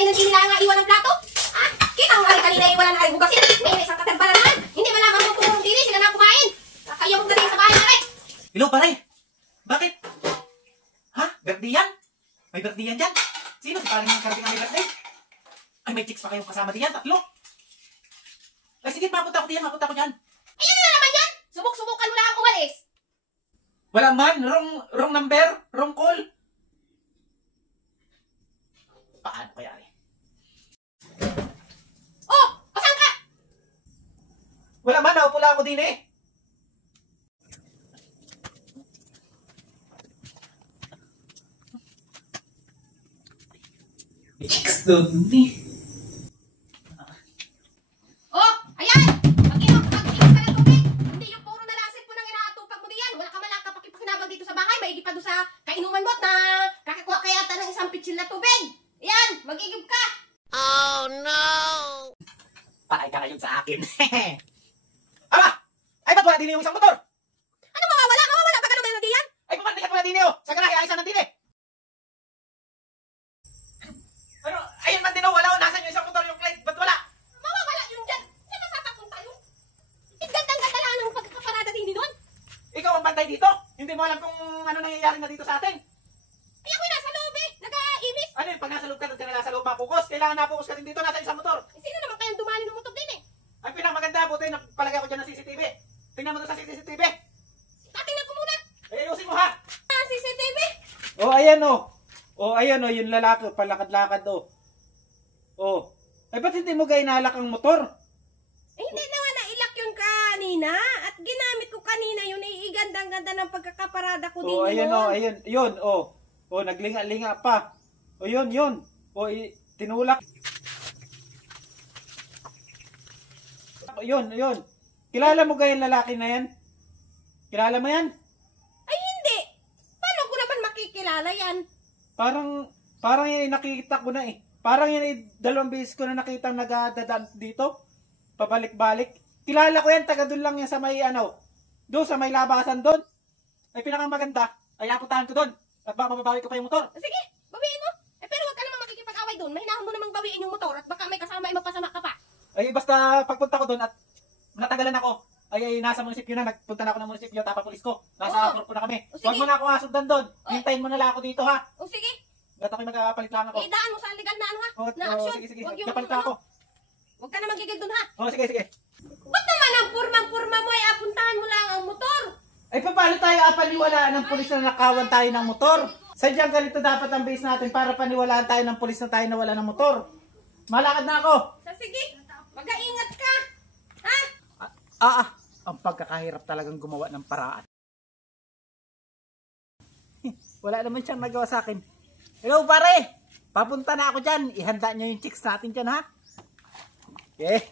kanina hindi nila nga iwan ng plato. Ah, kita ang kanina iwan ng hugasin. May isang katambalan naman. Hindi malaman mo kung hindi sila na kumain. Kaya mong dating sa bahay na rin. Hello, pare. Bakit? Ha? Birthday yan? May birthday yan dyan? Sino si paring yung karating ang may birthday? Ay, may chicks pa kayong kasama diyan, tatlo. Ay, sige, mapunta ko diyan, mapunta ko dyan. Ayan na naman yan. Subok-subukan mo lang umalis. Wala man, wrong number, wrong call. Paano kaya eh? Oh, pasan ka? Wala man, naupo lang ako din eh. May chicks doon eh. Oh, ayan! Mag-inom ka ng tubig! Hindi yung puro nalasit mo nang inaatupag mo diyan. Wala ka malang kapakipakinabang dito sa bahay. Maigi pa doon sa kainuman mo at na kakakuha kaya ata ng isang pitsil na tubig. Ayan, mag-igib ka! Oh no! Patay ka ngayon sa akin. Aba! Ay, ba't wala din yung isang motor? Ano mawawala? Mawawala ba ka naman na diyan? Ay, pumandikat wala din eh oh. Sa garahe, ayos na din eh. Ano? Ayun man din oh, wala oh. Nasaan yung isang motor yung plate? Ba't wala? Mawawala yun dyan. Saan masasakon tayo? Gandang-ganda lang ang pagkakaparada din doon. Ikaw ang bantay dito? Hindi mo alam kung ano nangyayari na dito sa atin? Ay, ako'y nasa loob eh. Nag-iimis. Ano yun? Pag nasa loob ka na nasa loob mapukus, kailangan napukus ka rin dito, nasa isang motor. Sino naman kayang dumali ng motor din eh? Ang pinakamaganda, buti napalagay ko dyan ng CCTV. Tingnan mo to sa CCTV. Tatingnan ko muna. Ay, ayusin mo ha. Ah, CCTV. Oh, ayan oh. Oh, ayan oh, yung lalaki, palakad-lakad oh. Oh. Ay, ba't hindi mo gainalak ang motor? Eh, hindi naman nailak yun kanina. At ginamit ko kanina yun. Igandang-ganda ng pagkakaparada ko din Oh, ayan yun. oh, ayan. Yun, oh. Oh, naglinga-linga pa. Oh, yun. Oh, tinulak. Yun. Kilala mo gayang lalaki na yan? Kilala mo yan? Ay, hindi. Paano ko naman makikilala yan? Parang yan nakikita ko na eh. Parang yan dalawang beses ko na nakita nagdadaan dito. Pabalik-balik. Kilala ko yan, taga doon lang yan sa may doon sa may labasan doon. Ay pinakamaganda. Ay apuntahan ko doon. At baka mababawi ko pa yung motor. Sige, bawiin mo. Eh, pero wag ka naman makikipag-away doon. Mahinahan mo namang bawiin yung motor at baka may kasama ay mapasama ka pa. Ay basta pagpunta ko doon at natagalan ako. Ay nasa munisipyo na. Nagpunta na ako ng munisipyo. Tapapulis ko. Nasa korpo na kami. Huwag mo na ako asundan doon. Hintayin mo na lang ako dito ha. O sige. Ba't ako'y magpapalit lang ako? Idaan mo sa legal na ha? Oh, Na action. sige. Wag yung Kapalit lang ako. Huwag ka naman gigil doon ha. Oh, sige. Ba't naman ang purma mo ay apuntahan mo lang ang motor? Ay paano tayo paniwalaan ng pulis na nakawan tayo ng motor? Sadyang ganito dapat ang base natin para paniwalaan tayo ng pulis na tayo nawala ng motor. Malakad na ako. Sige, mag-aingat ka. Ha? Ang pagkakahirap talagang gumawa ng paraan. Wala naman siyang nagawa sa akin. Hello pare! Papunta na ako dyan. Ihanda nyo yung chicks natin dyan ha. Okay.